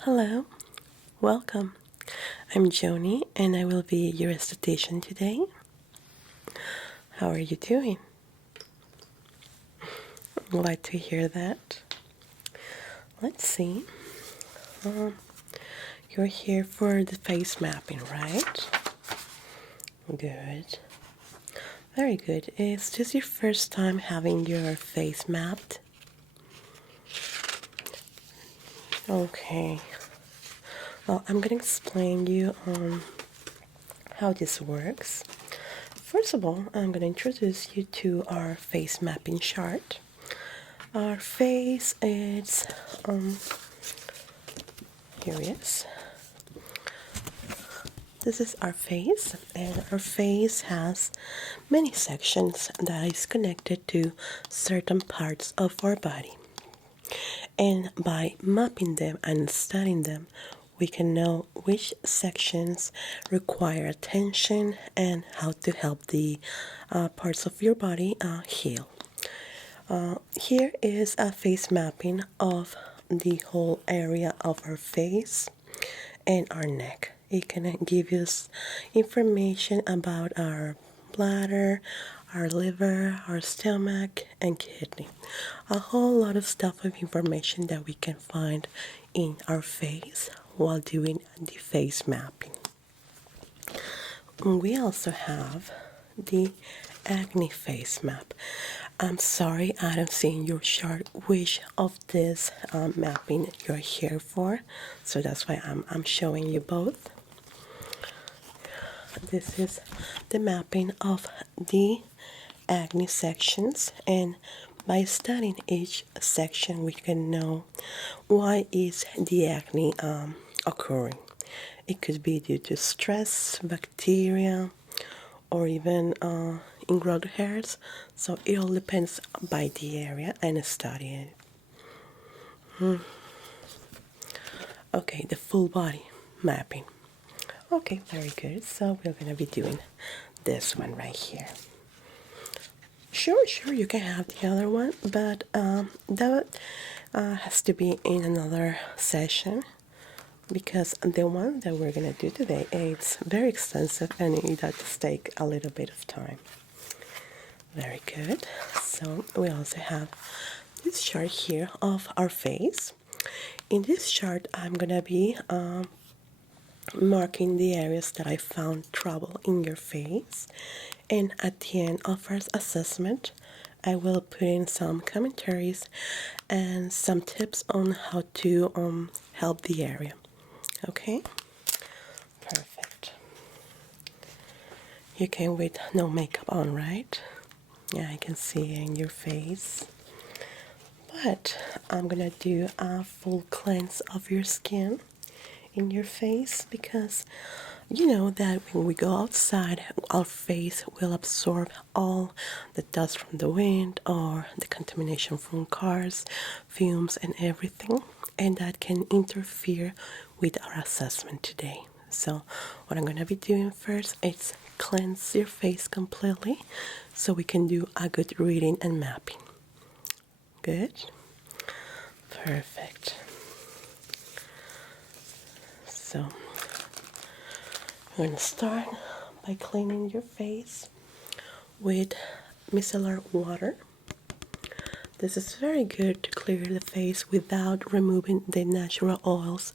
Hello, welcome. I'm Jonie and I will be your esthetician today. How are you doing? Glad to hear that. Let's see. You're here for the face mapping, right? Good. Very good. Is this your first time having your face mapped? Okay. Well, I'm going to explain you how this works. First of all, I'm going to introduce you to our face mapping chart. Our face is, here it is. This is our face, and our face has many sections that is connected to certain parts of our body. And by mapping them and studying them, we can know which sections require attention and how to help the parts of your body heal. Here is a face mapping of the whole area of our face and our neck. It can give us information about our bladder, our liver, our stomach, and kidney. A whole lot of stuff of information that we can find in our face while doing the face mapping. We also have the acne face map. I'm sorry I don't see in your chart which of this mapping you're here for, so that's why I'm showing you both. This is the mapping of the acne sections, and by studying each section we can know why is the acne occurring. It could be due to stress, bacteria, or even ingrown hairs, so it all depends by the area and studying it. Okay, the full body mapping. Okay, very good. So we're going to be doing this one right here. Sure, you can have the other one, but that has to be in another session because the one that we're going to do today, it's very extensive and it does take a little bit of time. Very good. So we also have this chart here of our face. In this chart, I'm going to be marking the areas that I found trouble in your face, and at the end of our assessment I will put in some commentaries and some tips on how to help the area. Okay, perfect. You came with no makeup on, right? Yeah, I can see in your face, but I'm gonna do a full cleanse of your skin in your face because you know that when we go outside our face will absorb all the dust from the wind or the contamination from cars, fumes and everything, and that can interfere with our assessment today. So what I'm going to be doing first is cleanse your face completely so we can do a good reading and mapping. Good? Perfect. So I'm going to start by cleaning your face with micellar water. This is very good to clear the face without removing the natural oils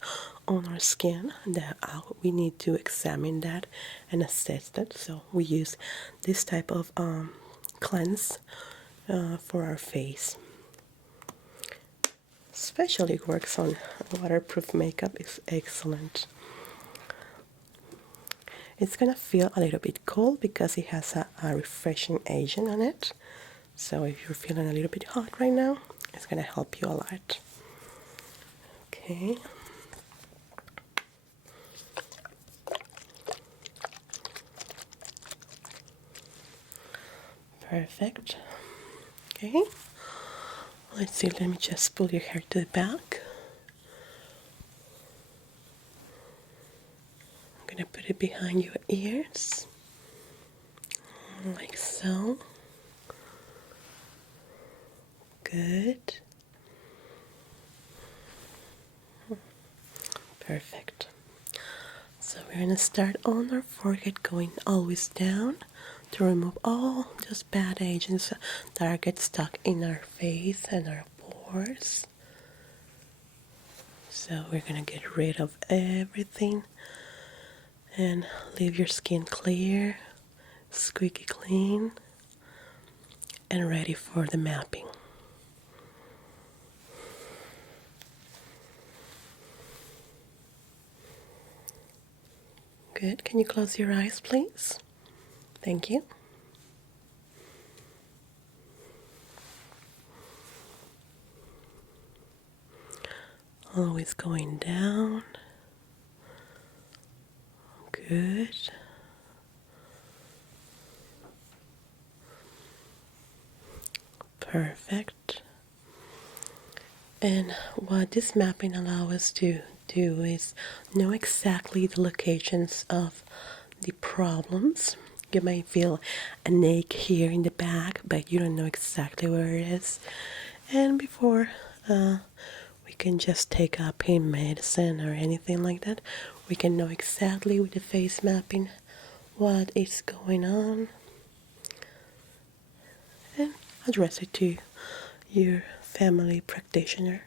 on our skin. That we need to examine that and assess that. So we use this type of cleanse for our face. Especially works on waterproof makeup. Is excellent. It's gonna feel a little bit cold because it has a refreshing agent on it. So if you're feeling a little bit hot right now, it's gonna help you a lot. Okay. Perfect. Okay. Let's see, let me just pull your hair to the back. I'm gonna put it behind your ears, like so. Good. Perfect. So we're going to start on our forehead, going always down to remove all those bad agents that get stuck in our face and our pores. So we're going to get rid of everything and leave your skin clear, squeaky clean, and ready for the mapping. Good. Can you close your eyes, please? Thank you. Always going down. Good. Perfect. And what this mapping allows us to do is know exactly the locations of the problems. You may feel an ache here in the back, but you don't know exactly where it is. And before we can just take a pain medicine or anything like that, we can know exactly with the face mapping what is going on and address it to your family practitioner.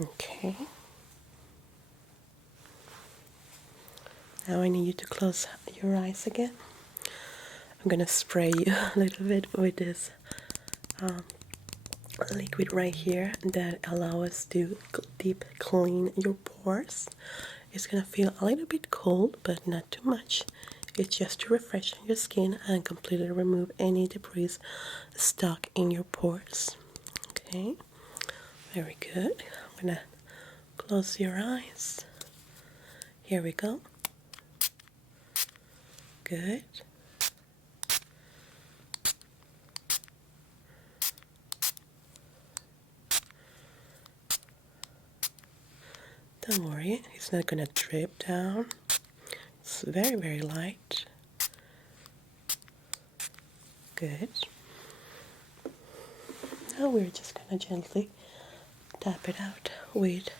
Okay. Now I need you to close your eyes again. I'm gonna spray you a little bit with this liquid right here that allows us to deep clean your pores. It's gonna feel a little bit cold, but not too much. It's just to refresh your skin and completely remove any debris stuck in your pores. Okay, very good. I'm gonna close your eyes. Here we go. Good. Don't worry, it's not gonna drip down. It's very, very light. Good. Now we're just gonna gently tap it out with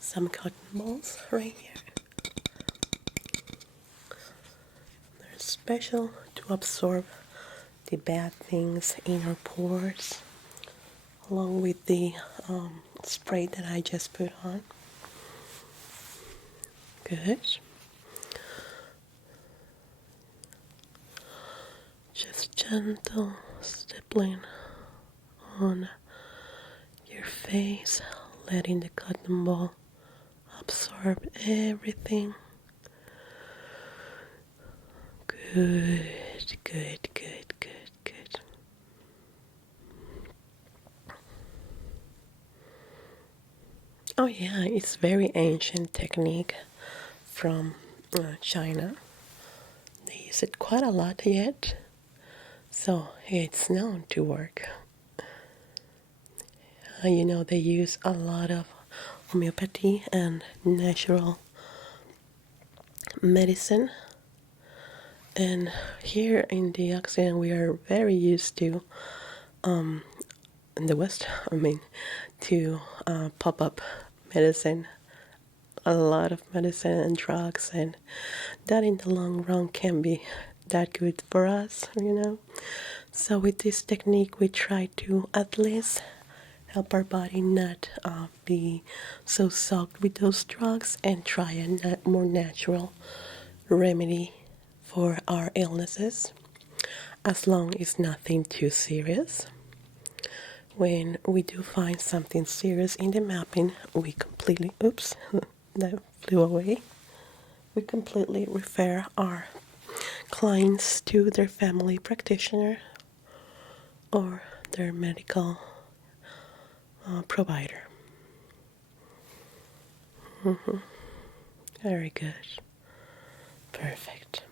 some cotton balls right here. They're special to absorb the bad things in our pores, along with the spray that I just put on. Good. Just gentle stippling on your face, letting the cotton ball absorb everything. Good, good, good, good, good. Oh yeah, it's very ancient technique from China. They use it quite a lot yet, so it's known to work. They use a lot of homeopathy and natural medicine. And here in the Occident, we are very used to, in the West, to pop up medicine, a lot of medicine and drugs, and that in the long run can be that good for us. So with this technique, we try to at least help our body not be so soaked with those drugs and try a more natural remedy for our illnesses, as long as nothing too serious. When we do find something serious in the mapping, we completely, oops, that flew away. We completely refer our clients to their family practitioner or their medical provider. Very good. Perfect.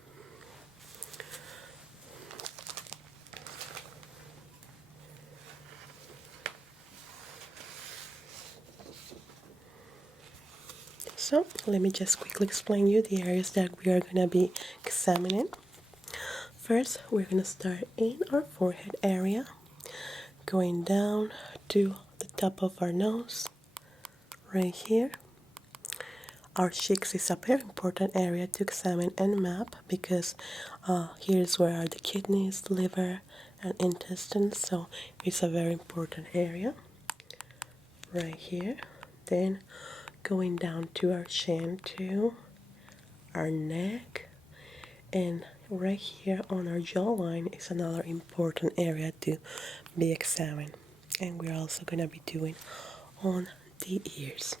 So let me just quickly explain you the areas that we are going to be examining. First, we're going to start in our forehead area, going down to the top of our nose, right here. our cheeks is a very important area to examine and map because here's where are the kidneys, liver, and intestines. So it's a very important area right here. Then going down to our chin to our neck, and right here on our jawline is another important area to be examined. And we're also going to be doing on the ears.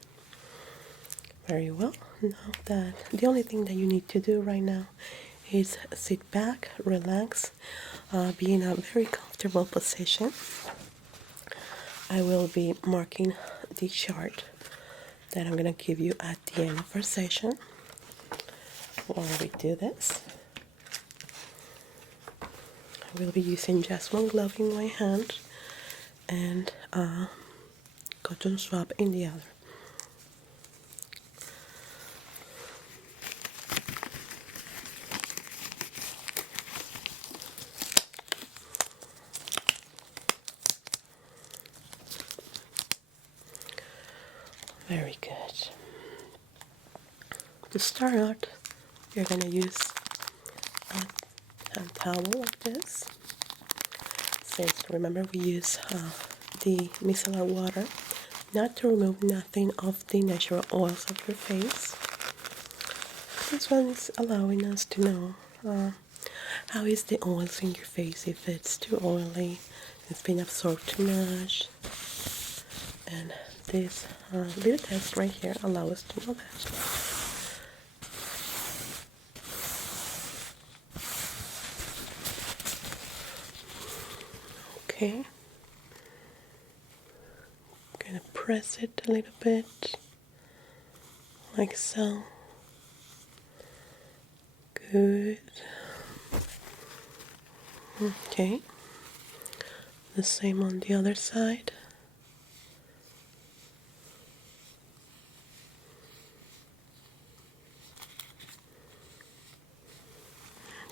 Very well. Now that the only thing that you need to do right now is sit back, relax, be in a very comfortable position. I will be marking the chart that I'm going to give you at the end of our session. While we do this, I will be using just one glove in my hand and cotton swab in the other. Very good. To start out, you're going to use a hand towel like this. Since remember we use the micellar water not to remove nothing of the natural oils of your face. This one is allowing us to know how is the oils in your face, if it's too oily, it's been absorbed too much. And this little test right here allows us to know that. Okay. Gonna press it a little bit, like so. Good. Okay. The same on the other side.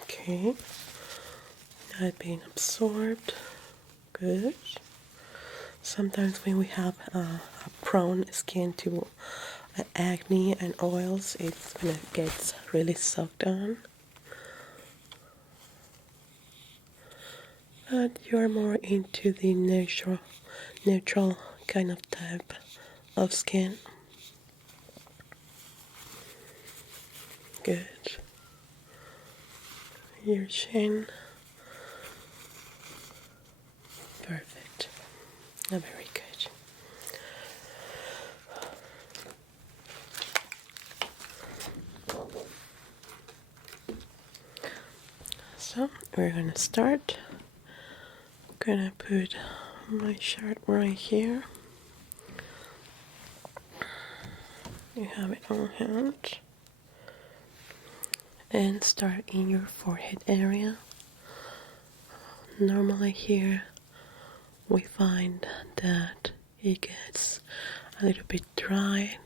Okay. Now being absorbed. Good. Sometimes when we have a prone skin to acne and oils, it's gonna get really sucked on. But you're more into the neutral kind of type of skin. Good. Your chin. Perfect. Very good. So we're gonna start. I'm gonna put my chart right here. You have it on hand. And start in your forehead area. Normally here we find that it gets a little bit dry,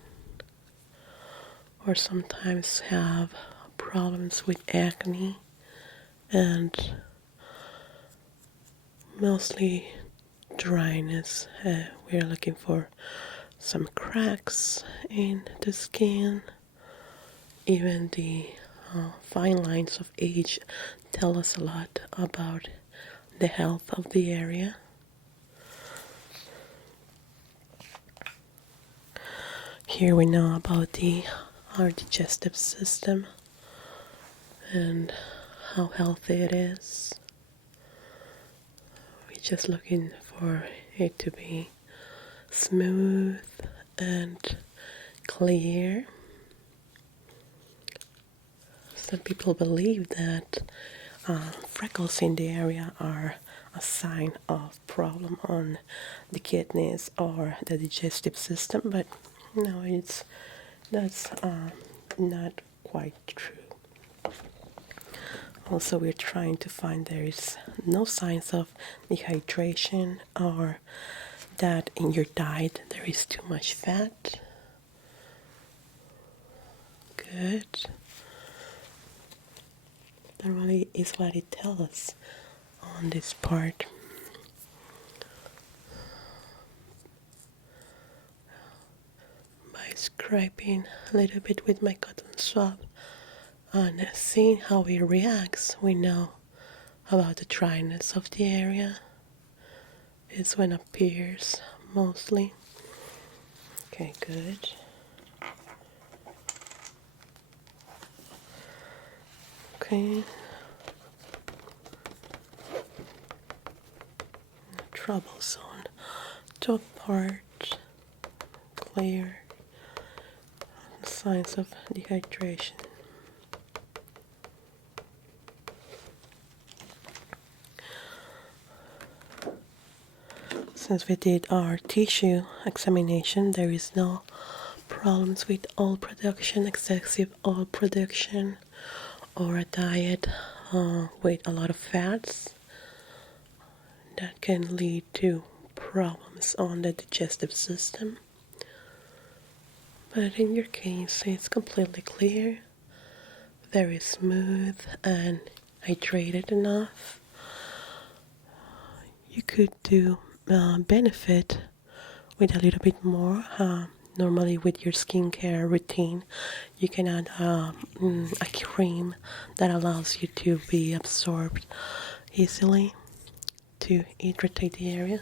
or sometimes have problems with acne, and mostly dryness. We're looking for some cracks in the skin. Even the fine lines of age tell us a lot about the health of the area. Here we know about our digestive system and how healthy it is. We're just looking for it to be smooth and clear. Some people believe that freckles in the area are a sign of problem on the kidneys or the digestive system, but no, that's not quite true. Also, we're trying to find there is no signs of dehydration or that in your diet there is too much fat. Good. That really is what it tells us on this part. By scraping a little bit with my cotton swab and seeing how it reacts. We know about the dryness of the area. It's when it appears mostly. Okay, good. Okay. Trouble zone. Top part clear. Signs of dehydration. Since we did our tissue examination, there is no problems with oil production, excessive oil production, or a diet with a lot of fats that can lead to problems on the digestive system. But in your case, it's completely clear, very smooth and hydrated enough. You could do benefit with a little bit more. Normally with your skincare routine, you can add a cream that allows you to be absorbed easily to irritate the area.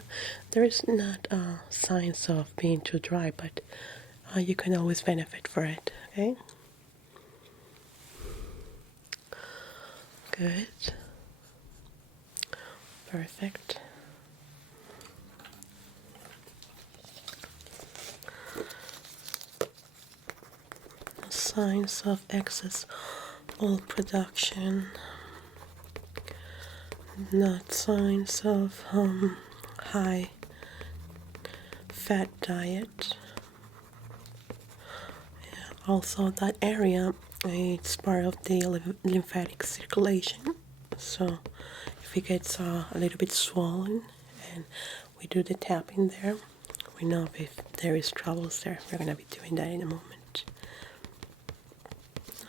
There is not signs of being too dry, but you can always benefit for it. Okay, good, perfect. Signs of excess oil production, not signs of high fat diet. Also, that area, it's part of the lymphatic circulation. So if it gets a little bit swollen and we do the tapping there, we know if there is troubles there. We're going to be doing that in a moment.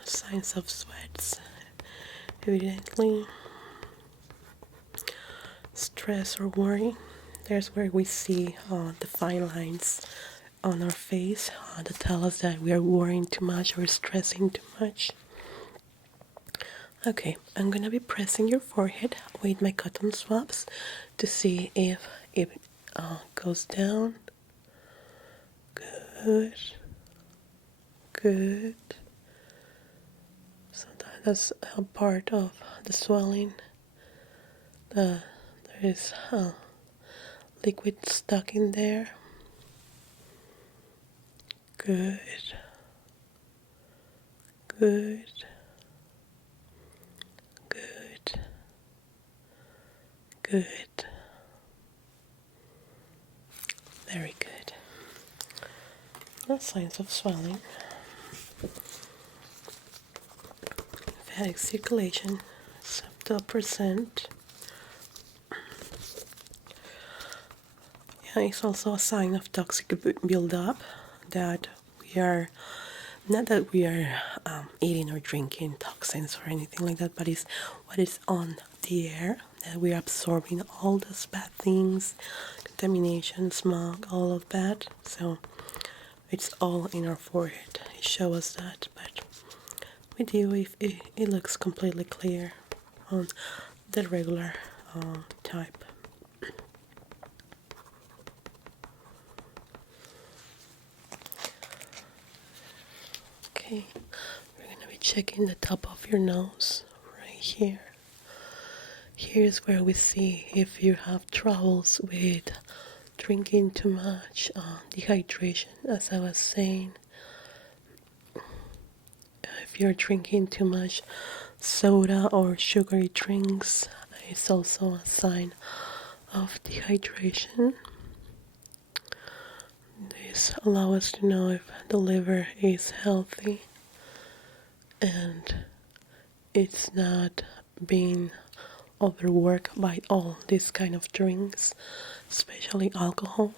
Signs of sweats, evidently. Stress or worry. There's where we see the fine lines on our face that tell us that we are worrying too much or stressing too much. Okay, I'm gonna be pressing your forehead with my cotton swabs to see if it goes down. Good. Good. So that's a part of the swelling. There is liquid stuck in there. Good. Good. Good. Good. Very good. No signs of swelling. Lymphatic circulation is up to 1%. Yeah, it's also a sign of toxic buildup that we are, not that we are eating or drinking toxins or anything like that, but it's what is on the air, that we are absorbing all those bad things, contamination, smog, all of that. So it's all in our forehead. It shows us that, but with you, if it looks completely clear on the regular type. Okay, we're going to be checking the top of your nose right here. Here's where we see if you have troubles with drinking too much, dehydration, as I was saying. If you're drinking too much soda or sugary drinks, it's also a sign of dehydration. This allows us to know if the liver is healthy and it's not being overworked by all these kind of drinks, especially alcohol.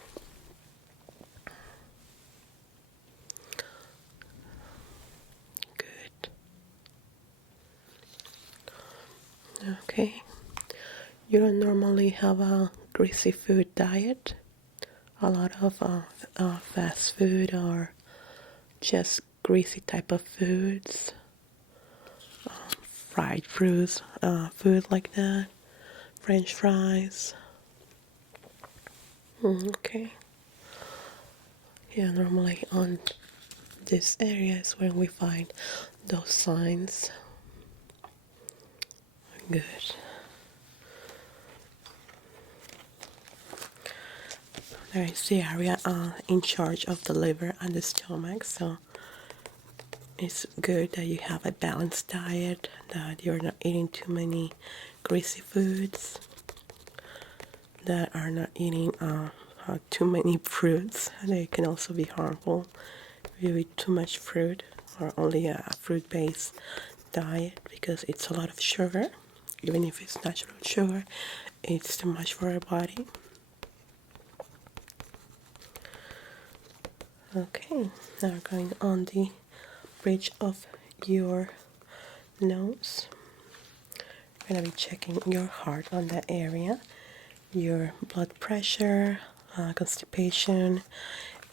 Good. Okay. You don't normally have a greasy food diet, a lot of fast food or just greasy type of foods, fried fruits, food like that, French fries. Okay. Yeah, normally on this area is when we find those signs. Good. There is the area in charge of the liver and the stomach, so it's good that you have a balanced diet, that you're not eating too many greasy foods, that are not eating too many fruits. They can also be harmful if you eat too much fruit or only a fruit-based diet, because it's a lot of sugar. Even if it's natural sugar, it's too much for our body. Okay, now we're going on the bridge of your nose. We're going to be checking your heart on that area, your blood pressure, constipation,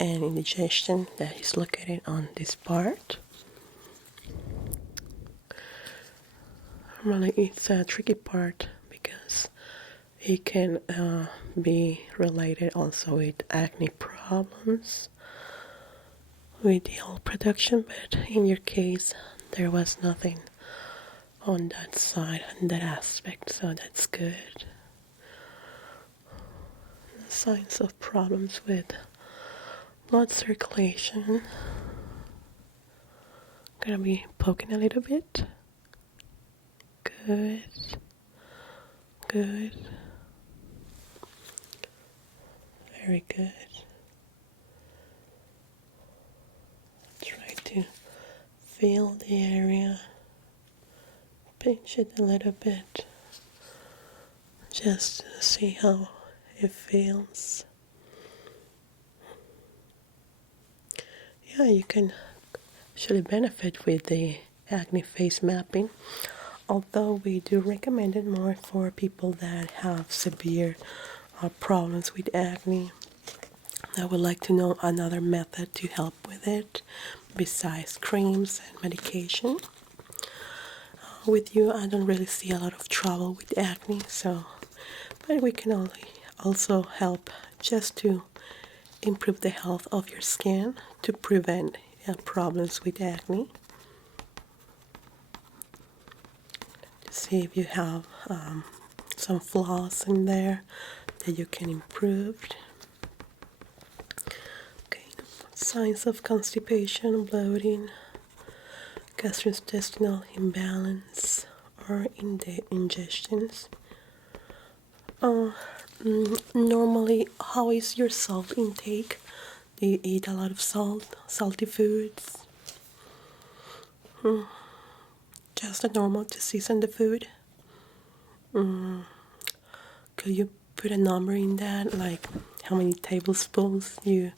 and indigestion that is located on this part. Normally, it's a tricky part because it can be related also with acne problems, with the oil production, but in your case, there was nothing on that side, on that aspect, so that's good. Signs of problems with blood circulation. Gonna be poking a little bit. Good. Good. Very good. Try to feel the area. Pinch it a little bit. Just to see how it feels. Yeah, you can actually benefit with the acne face mapping, although we do recommend it more for people that have severe problems with acne. I would like to know another method to help with it besides creams and medication. With you, I don't really see a lot of trouble with acne, but we can only also help just to improve the health of your skin to prevent problems with acne. See if you have some flaws in there that you can improve. Okay, signs of constipation, bloating, gastrointestinal imbalance, or indigestions. Normally, how is your salt intake? Do you eat a lot of salty foods? Just the normal to season the food? Could you put a number in that, like how many tablespoons you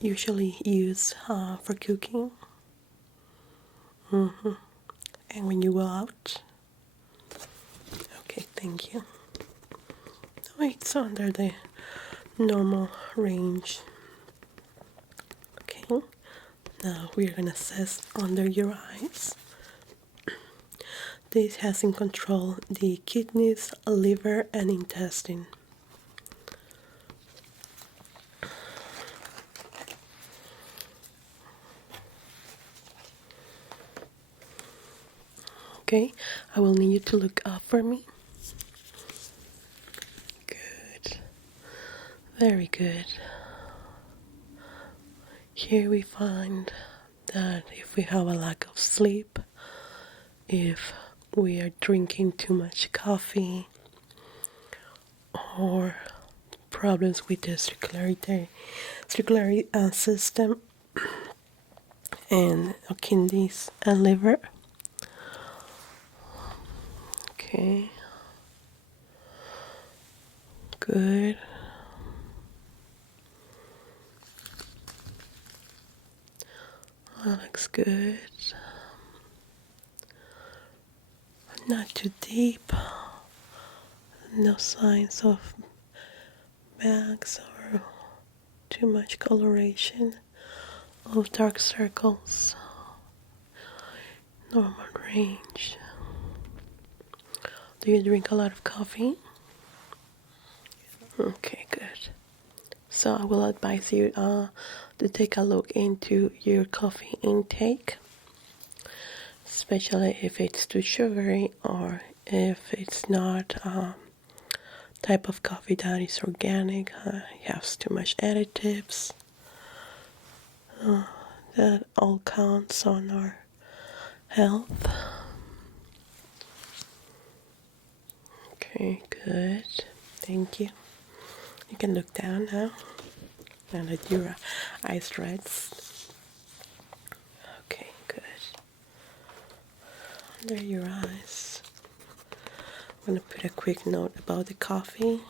usually use for cooking? And when you go out? Okay, thank you. Oh, it's under the normal range. Okay, now we're gonna assess under your eyes. This has in control the kidneys, liver, and intestine. Okay, I will need you to look up for me. Good. Very good. Here we find that if we have a lack of sleep, if we are drinking too much coffee, or problems with the circulatory system and kidneys and liver. Okay. Good. That looks good. Not too deep. No signs of bags or too much coloration of dark circles, normal range. Do you drink a lot of coffee? Okay, good. So I will advise you to take a look into your coffee intake, especially if it's too sugary or if it's not type of coffee that is organic, has too much additives. That all counts on our health. Okay, good. Thank you. You can look down now and let your eyes rest. Okay, good. Under your eyes. I'm going to put a quick note about the coffee.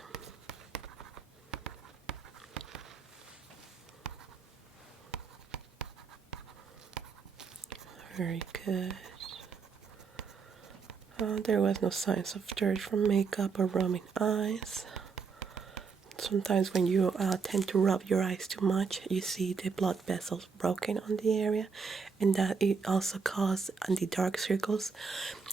Very good. There was no signs of dirt from makeup or rubbing eyes. Sometimes when you tend to rub your eyes too much, you see the blood vessels broken on the area, and that it also causes the dark circles.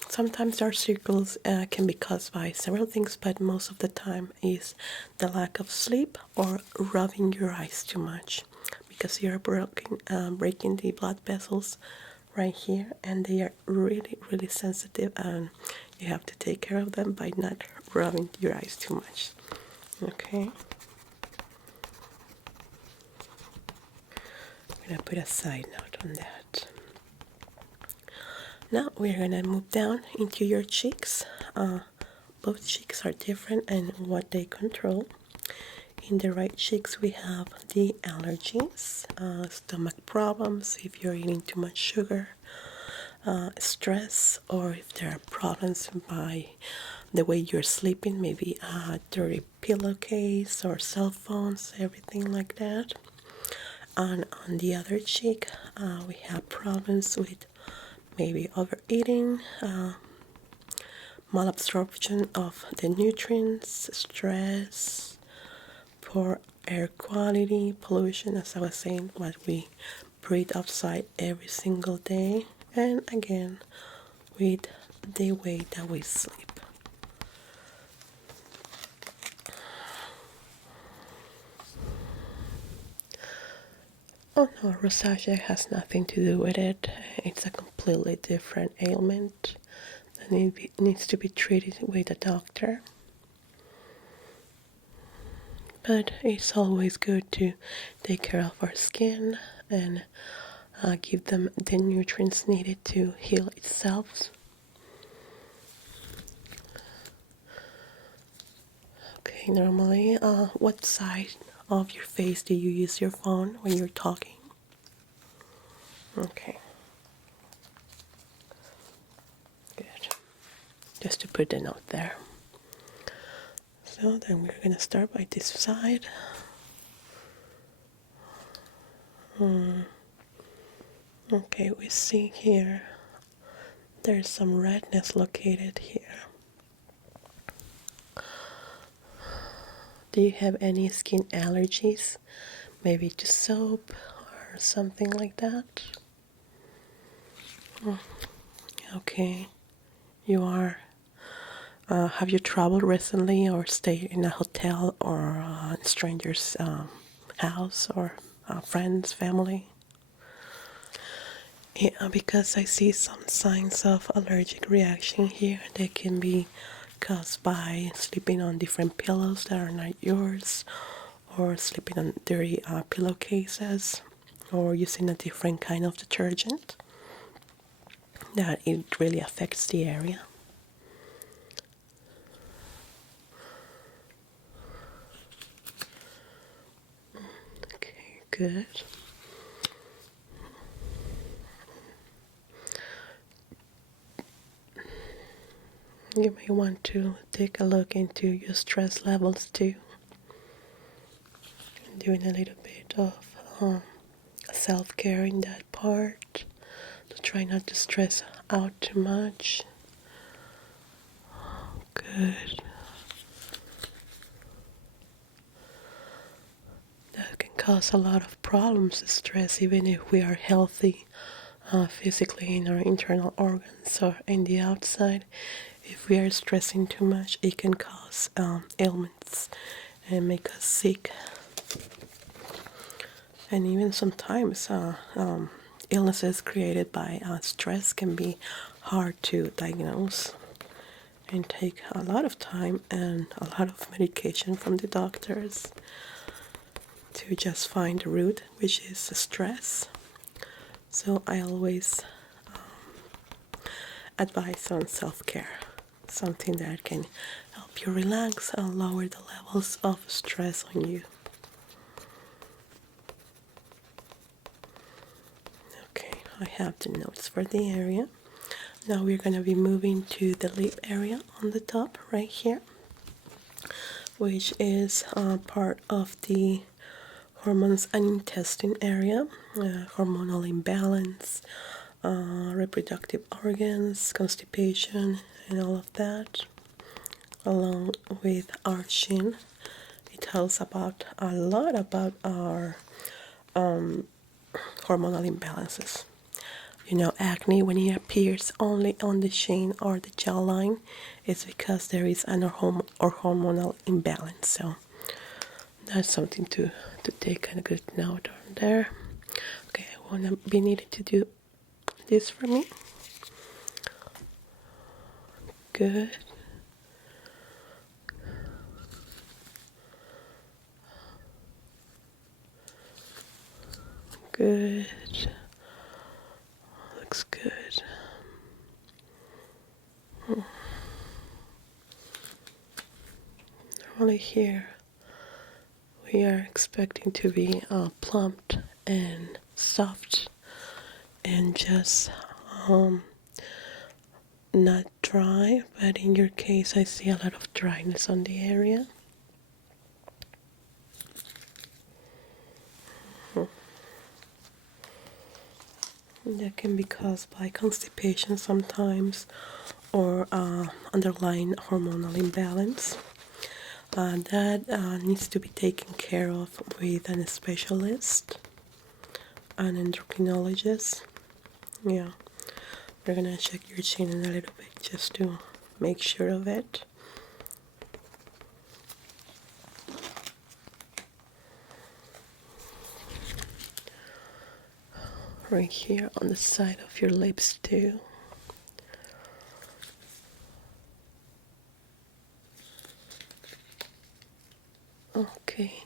Sometimes dark circles can be caused by several things, but most of the time is the lack of sleep or rubbing your eyes too much, because you're breaking the blood vessels right here, and they are really, really sensitive, and you have to take care of them by not rubbing your eyes too much. Okay. I'm going to put a side note on that. Now we're going to move down into your cheeks. Both cheeks are different and what they control. In the right cheeks we have the allergies, stomach problems if you're eating too much sugar, stress, or if there are problems by the way you're sleeping, maybe a dirty pillowcase or cell phones, everything like that. And on the other cheek, we have problems with maybe overeating, malabsorption of the nutrients, stress, poor air quality, pollution, as I was saying, what we breathe outside every single day, and again, with the way that we sleep. Oh no, rosacea has nothing to do with it. It's a completely different ailment that needs to be treated with a doctor. But it's always good to take care of our skin and give them the nutrients needed to heal itself. Okay, normally, what side of your face do you use your phone when you're talking? Okay. Good. Just to put the note there. So then we're going to start by this side. Okay, we see here there's some redness located here. Do you have any skin allergies? Maybe to soap or something like that? Okay. You are. Have you traveled recently or stayed in a hotel or a stranger's house or friends, family? Yeah, because I see some signs of allergic reaction here. They can be caused by sleeping on different pillows that are not yours, or sleeping on dirty pillowcases, or using a different kind of detergent, that it really affects the area. Okay, good. You may want to take a look into your stress levels too. Doing a little bit of self-care in that part to try not to stress out too much. Good. That can cause a lot of problems, stress, even if we are healthy physically in our internal organs or in the outside. If we are stressing too much, it can cause ailments and make us sick. And even sometimes illnesses created by stress can be hard to diagnose and take a lot of time and a lot of medication from the doctors to just find the root, which is stress. So I always advise on self-care, something that can help you relax and lower the levels of stress on you. Okay, I have the notes for the area. Now we're going to be moving to the lip area on the top right here, which is part of the hormones and intestine area, hormonal imbalance, reproductive organs, constipation, and all of that, along with our chin. It tells about a lot about our hormonal imbalances. You know, acne, when it appears only on the chin or the jawline, it's because there is an hormonal imbalance. So that's something to take a good note on there. Okay, I want to be needed to do this for me. Good. Good. Looks good. Normally here we are expecting to be plump and soft and just not dry, but in your case I see a lot of dryness on the area. That can be caused by constipation sometimes or underlying hormonal imbalance. That needs to be taken care of with a specialist, an endocrinologist. Yeah, we're gonna check your chin in a little bit just to make sure of it. Right here on the side of your lips too. Okay.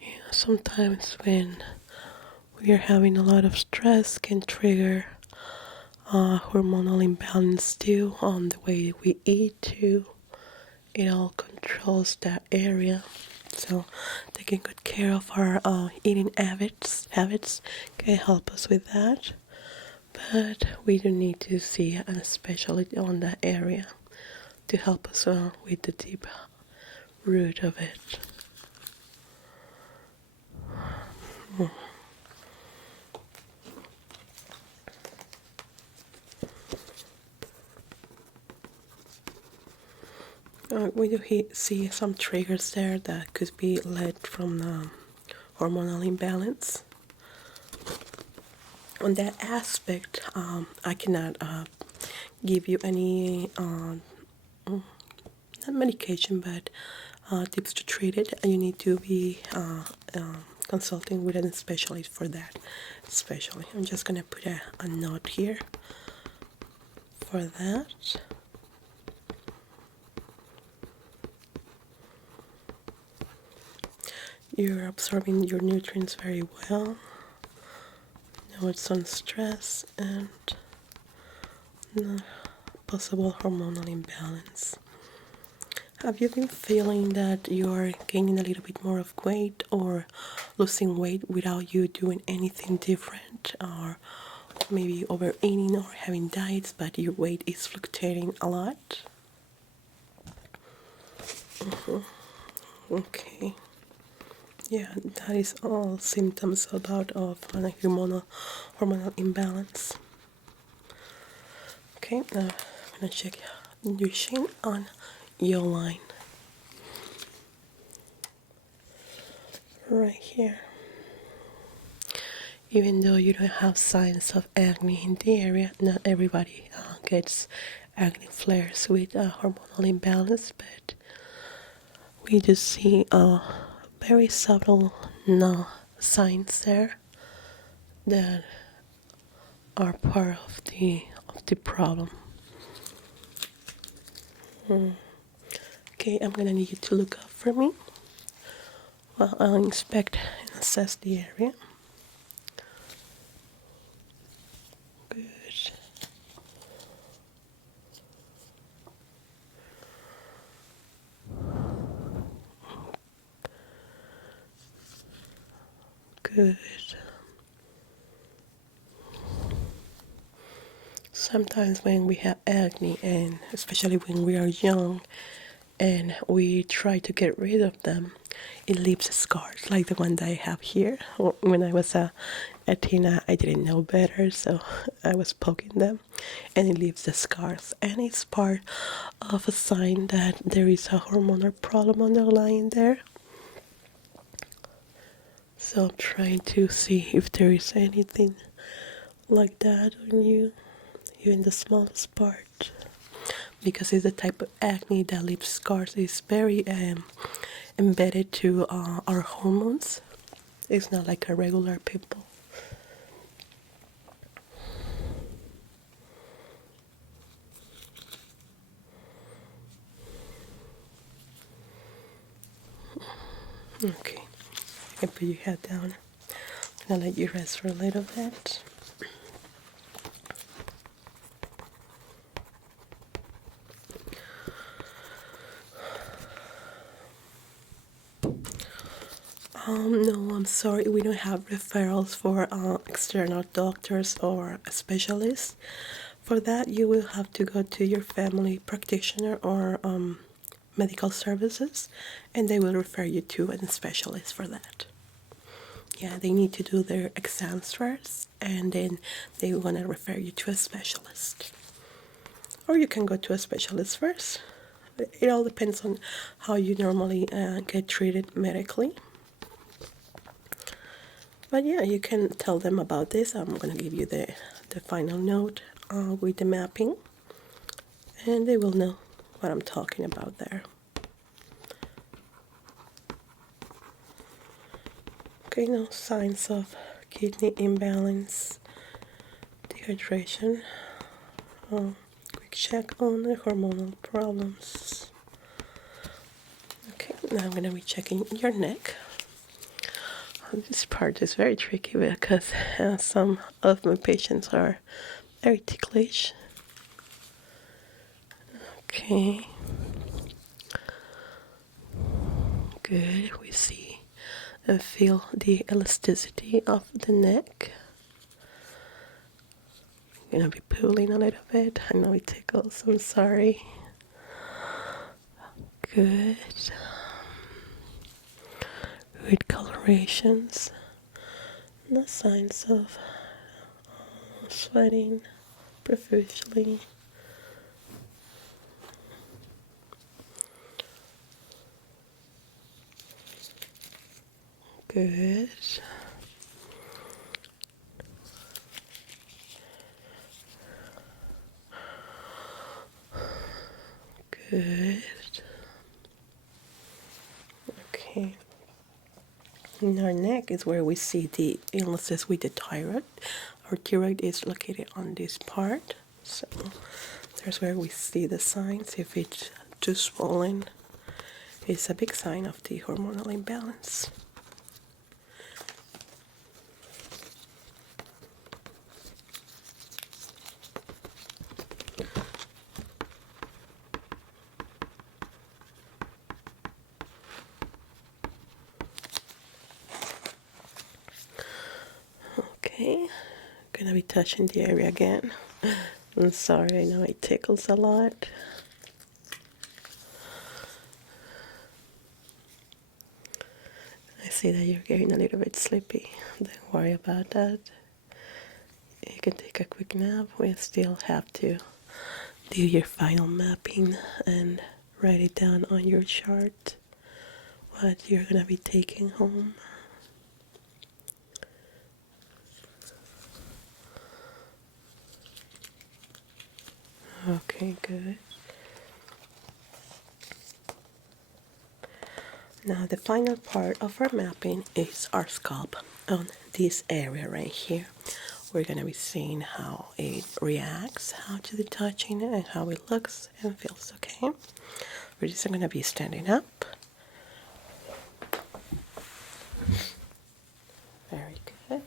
Yeah, sometimes when we are having a lot of stress can trigger hormonal imbalance too on the way we eat too. It all controls that area. So taking good care of our eating habits can help us with that. But we do need to see a specialist on that area to help us with the deep root of it. We do see some triggers there that could be led from the hormonal imbalance. On that aspect, I cannot give you any not medication, but tips to treat it. You need to be consulting with a specialist for that. Especially, I'm just gonna put a note here for that. You're absorbing your nutrients very well. Now it's on stress and possible hormonal imbalance. Have you been feeling that you're gaining a little bit more of weight or losing weight without you doing anything different, or maybe overeating or having diets but your weight is fluctuating a lot? Okay. Yeah, that is all symptoms of a hormonal imbalance. Okay, now I'm gonna check your chin on your line. right here. Even though you don't have signs of acne in the area, not everybody gets acne flares with hormonal imbalance, but we do see very subtle no signs there that are part of the problem. Okay, I'm gonna need you to look up for me while I'll inspect and assess the area. Good. Good. Sometimes when we have acne, and especially when we are young, and we try to get rid of them, it leaves scars like the one that I have here. When I was a teen, I didn't know better, so I was poking them, and it leaves the scars. And it's part of a sign that there is a hormonal problem underlying there. So I'm trying to see if there is anything like that on you, even the smallest part. Because it's the type of acne that leaves scars. It's very embedded to our hormones. It's not like a regular pimple. Okay, you can put your head down. I'm gonna let you rest for a little bit. No, I'm sorry, we don't have referrals for external doctors or specialists. For that, you will have to go to your family practitioner or medical services, and they will refer you to a specialist for that. Yeah, they need to do their exams first, and then they want to refer you to a specialist. Or you can go to a specialist first. It all depends on how you normally get treated medically. But yeah, you can tell them about this. I'm going to give you the final note with the mapping, and they will know what I'm talking about there. Okay, no signs of kidney imbalance, dehydration. Quick check on the hormonal problems. Okay, now I'm going to be checking your neck. This part is very tricky because some of my patients are very ticklish. Okay. Good. We see and feel the elasticity of the neck. I'm gonna be pulling a little bit. I know it tickles. I'm sorry. Good. Good colorations. No signs of sweating profusely. Good. Good. Okay. In our neck is where we see the illnesses with the thyroid. Our thyroid is located on this part. So there's where we see the signs. If it's too swollen, it's a big sign of the hormonal imbalance. Okay, gonna be touching the area again. I'm sorry, I know it tickles a lot. I see that you're getting a little bit sleepy. Don't worry about that. You can take a quick nap. We still have to do your final mapping and write it down on your chart what you're gonna be taking home. Okay, good. Now the final part of our mapping is our scalp on this area right here. We're going to be seeing how it reacts, how to the touching, and how it looks and feels, okay? We're just going to be standing up. Very good.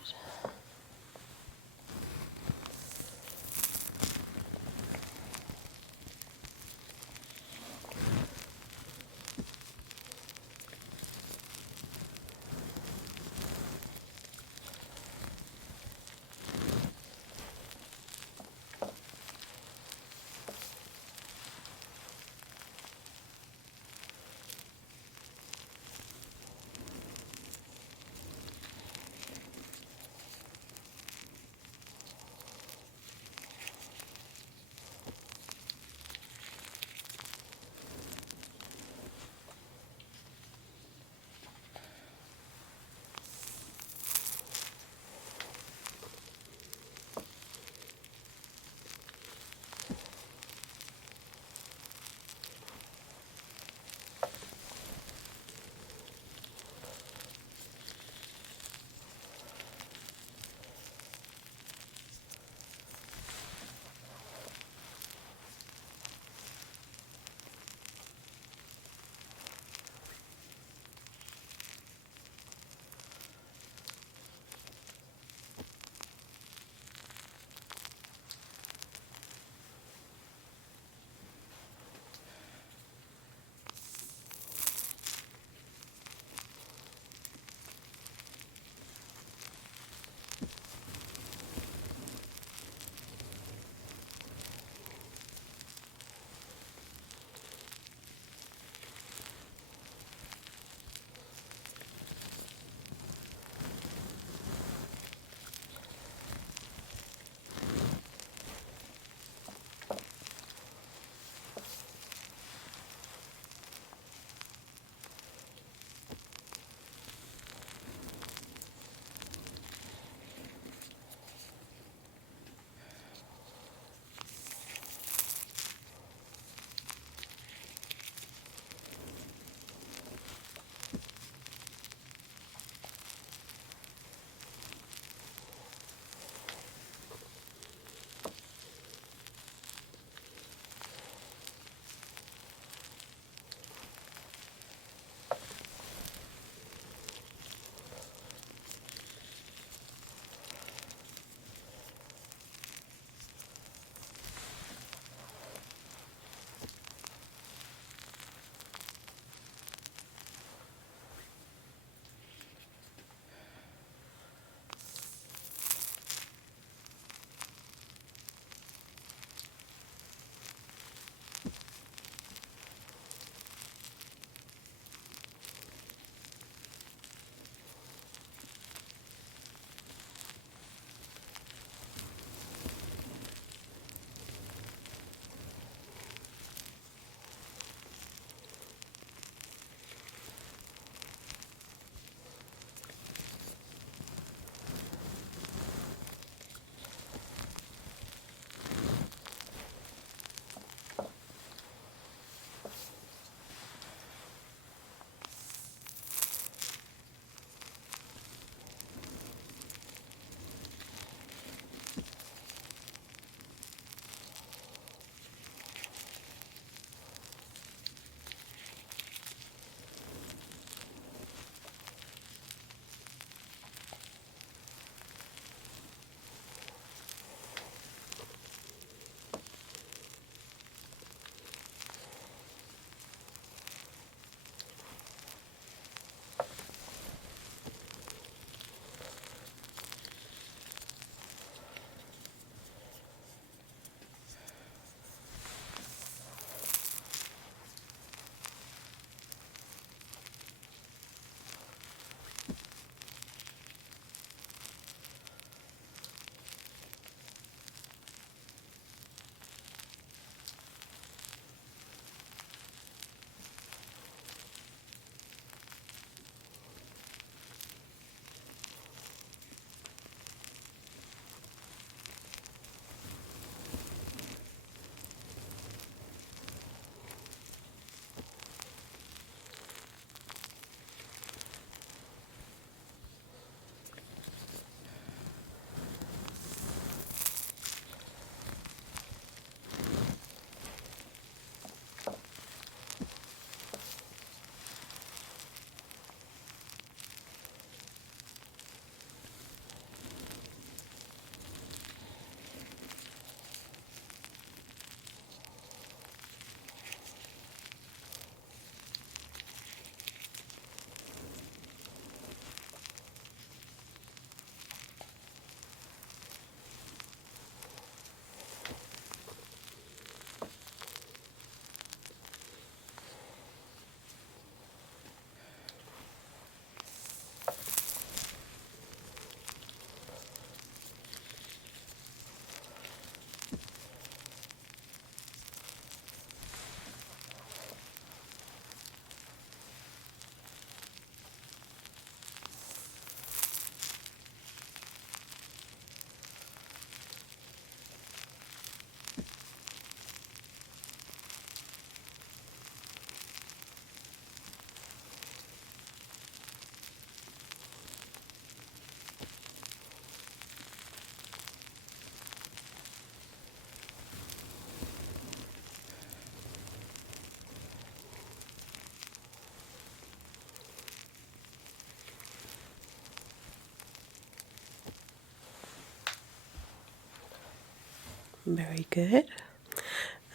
Very good.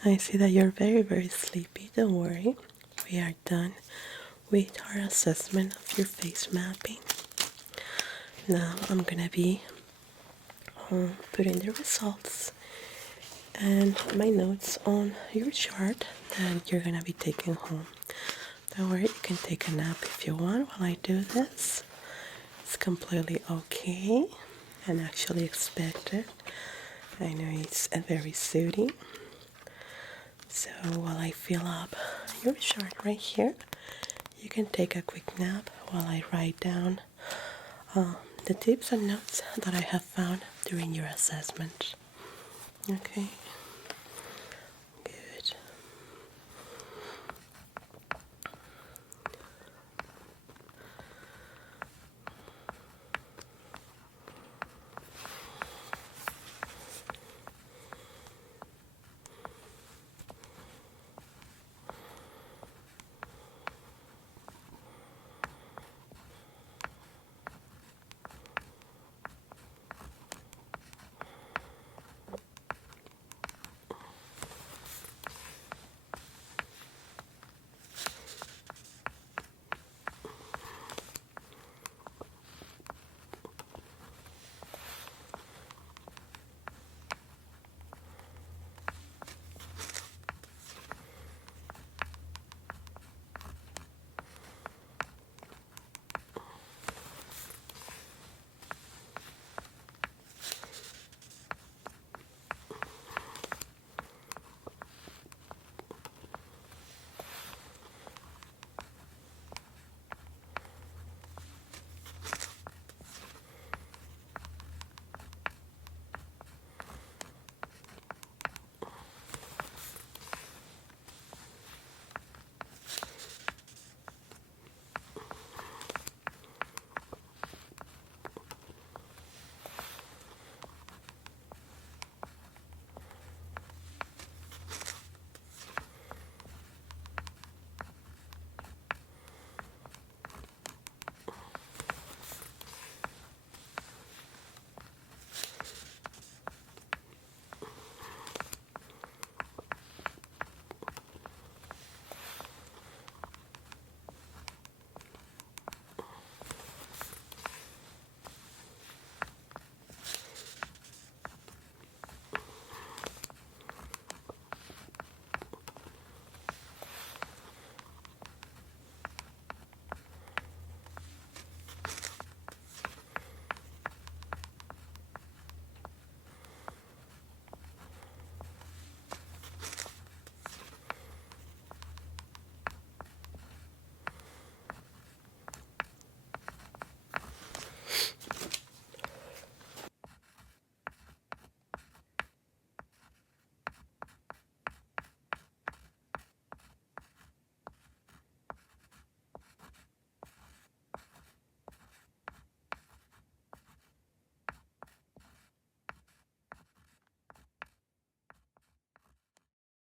I see that you're very, very sleepy. Don't worry. We are done with our assessment of your face mapping. Now I'm gonna be putting the results and my notes on your chart that you're gonna be taking home. Don't worry, you can take a nap if you want while I do this. It's completely okay and actually expected. I know it's very soothing. So while I fill up your chart right here, you can take a quick nap while I write down the tips and notes that I have found during your assessment. Okay.